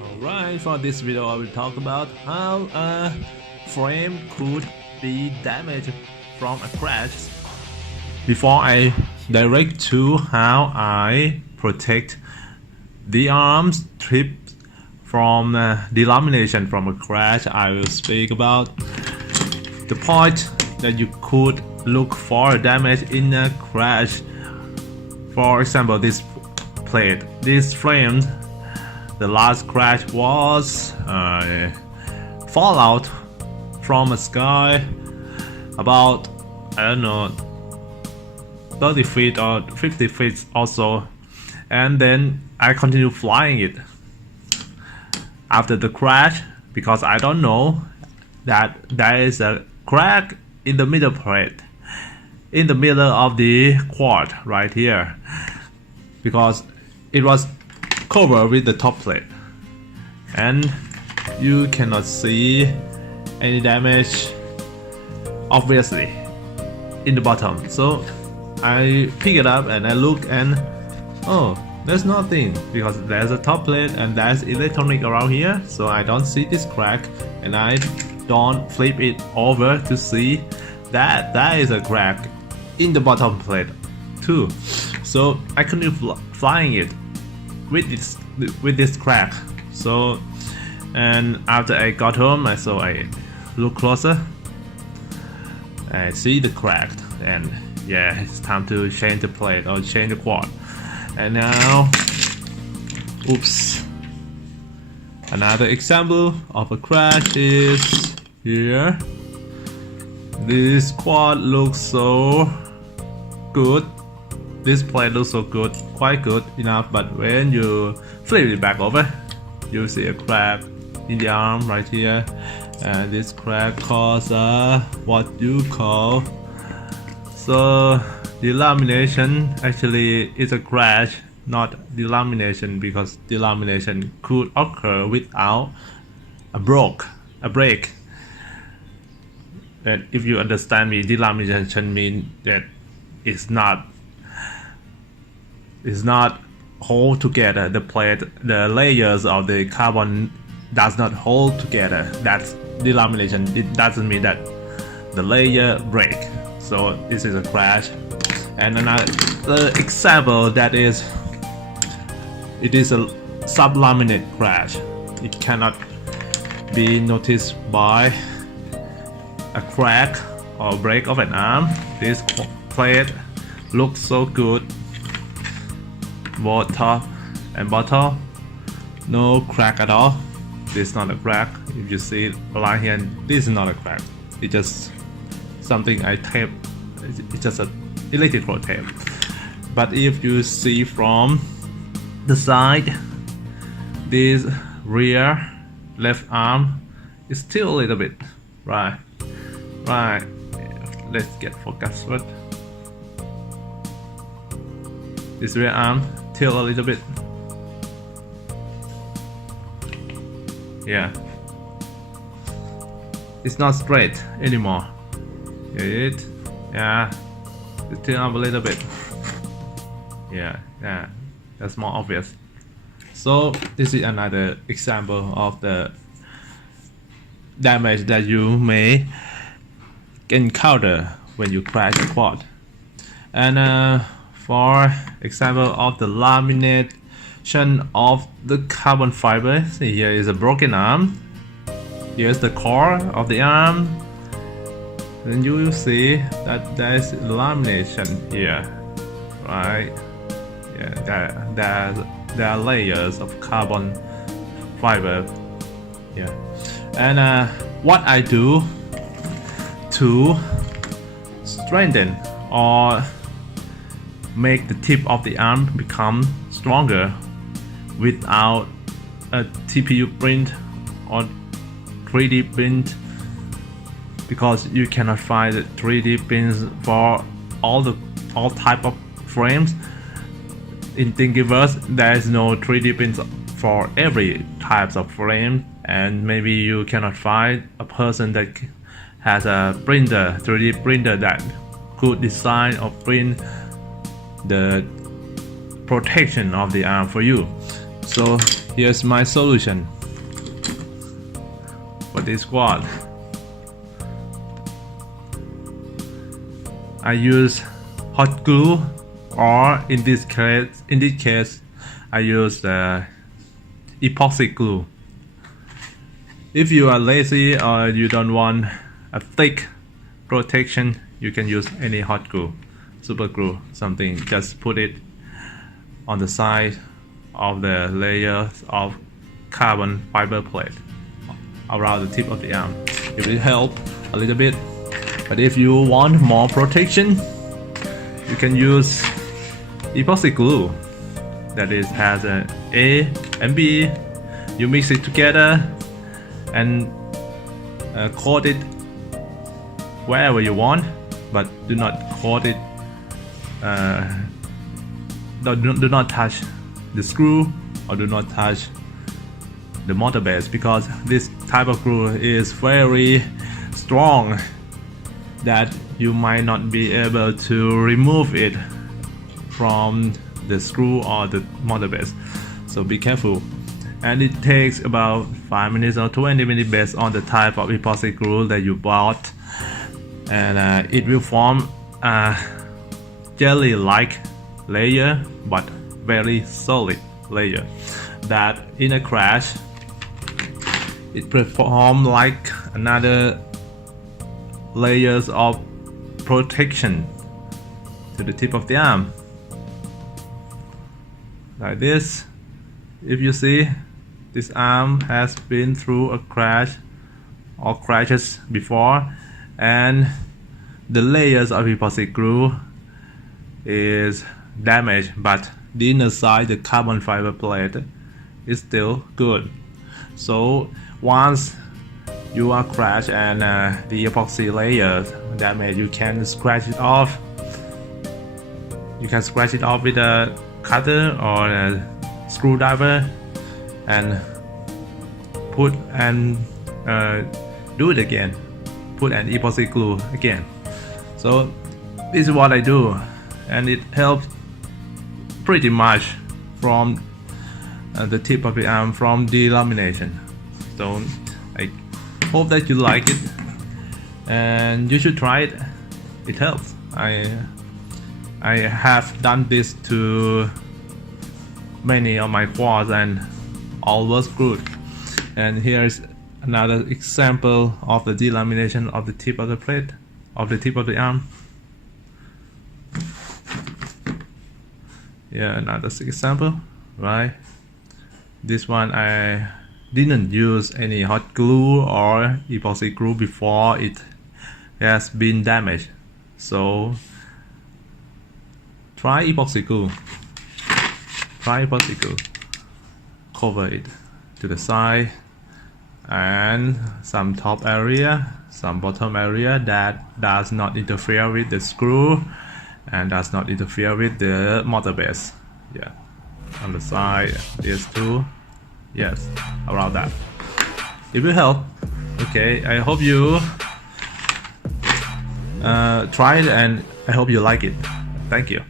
Alright, for this video I will talk about how a frame could be damaged from a crash. Before I direct to how I protect the arm strip from de-lamination from a crash, I will speak about the point that you could look for damage in a crash. For example, this plate, this frame, the last crash was fallout from a sky about, I don't know, 30 feet or 50 feet also, and then I continue flying it after the crash because I don't know that there is a crack in the middle plate, in the middle of the quad right here, because it was covered with the top plate and you cannot see any damage obviously in the bottom. So I pick it up and I look and oh, there's nothing because there's a top plate and there's electronic around here, so I don't see this crack and I don't flip it over to see that there is a crack in the bottom plate too. So I continue flying it with this crack. So, and after I got home, I look closer, I see the crack, and yeah, it's time to change the plate or change the quad. And now, oops, another example of a crash is here. This quad looks so good, this plate looks so good, quite good enough, but when you flip it back over, you see a crack in the arm right here, and this crack causes what you call, so de-lamination actually is a crash, not de-lamination, because de-lamination could occur without a break. And if you understand me, de-lamination means that it's not hold together, the plate, the layers of the carbon does not hold together. That's de-lamination. It doesn't mean that the layer break. So this is a crash. And another example that is, it is a sublaminate crash. It cannot be noticed by a crack or break of an arm. This plate looks so good, both top and bottom, no crack at all. This is not a crack. If you see it right here, this is not a crack. It's just something I tape. It's just an electrical tape. But if you see from the side, this rear left arm is still a little bit right. Let's get focus first. This rear arm tilt a little bit. Yeah, it's not straight anymore. Get it? Yeah, it tilt up a little bit. Yeah, that's more obvious. So this is another example of the damage that you may encounter when you crash a quad. And for example of the lamination of the carbon fiber, see, here is a broken arm, here's the core of the arm, then you will see that there is lamination here, right? Yeah, there are layers of carbon fiber. Yeah, and what I do to strengthen or make the tip of the arm become stronger without a TPU print or 3D print, because you cannot find the 3D prints for all type of frames. In Thingiverse, there is no 3D prints for every types of frame, and maybe you cannot find a person that has a printer, 3D printer that could design or print the protection of the arm for you. So here's my solution for this quad. I use hot glue, or in this case I use epoxy glue. If you are lazy or you don't want a thick protection, you can use any hot glue, super glue, something. Just put it on the side of the layer of carbon fiber plate around the tip of the arm. It will help a little bit. But if you want more protection, you can use epoxy glue that has A and B. You mix it together and coat it wherever you want, but do not coat it. Do not touch the screw, or do not touch the motor base, because this type of glue is very strong that you might not be able to remove it from the screw or the motor base. So be careful. And it takes about 5 minutes or 20 minutes based on the type of epoxy glue that you bought, and it will form a jelly-like layer, but very solid layer, that in a crash it performs like another layers of protection to the tip of the arm, like this. If you see, this arm has been through a crash or crashes before, and the layers of epoxy glue is damaged, but the inner side, the carbon fiber plate, is still good. So once you are crashed and the epoxy layer damaged, you can scratch it off. You can scratch it off with a cutter or a screwdriver and put and do it again. Put an epoxy glue again. So this is what I do, and it helps pretty much from the tip of the arm from de-lamination. So I hope that you like it, and you should try it. It helps. I have done this to many of my quads and all works good. And here's another example of the de-lamination of the tip of the plate, of the tip of the arm. Yeah, another example, right? This one I didn't use any hot glue or epoxy glue before it has been damaged. So try epoxy glue. Try epoxy glue. Cover it to the side and some top area, some bottom area that does not interfere with the screw and does not interfere with the motor base. Yeah, on the side, these two. Yes, around that. It will help. Okay, I hope you try it, and I hope you like it. Thank you.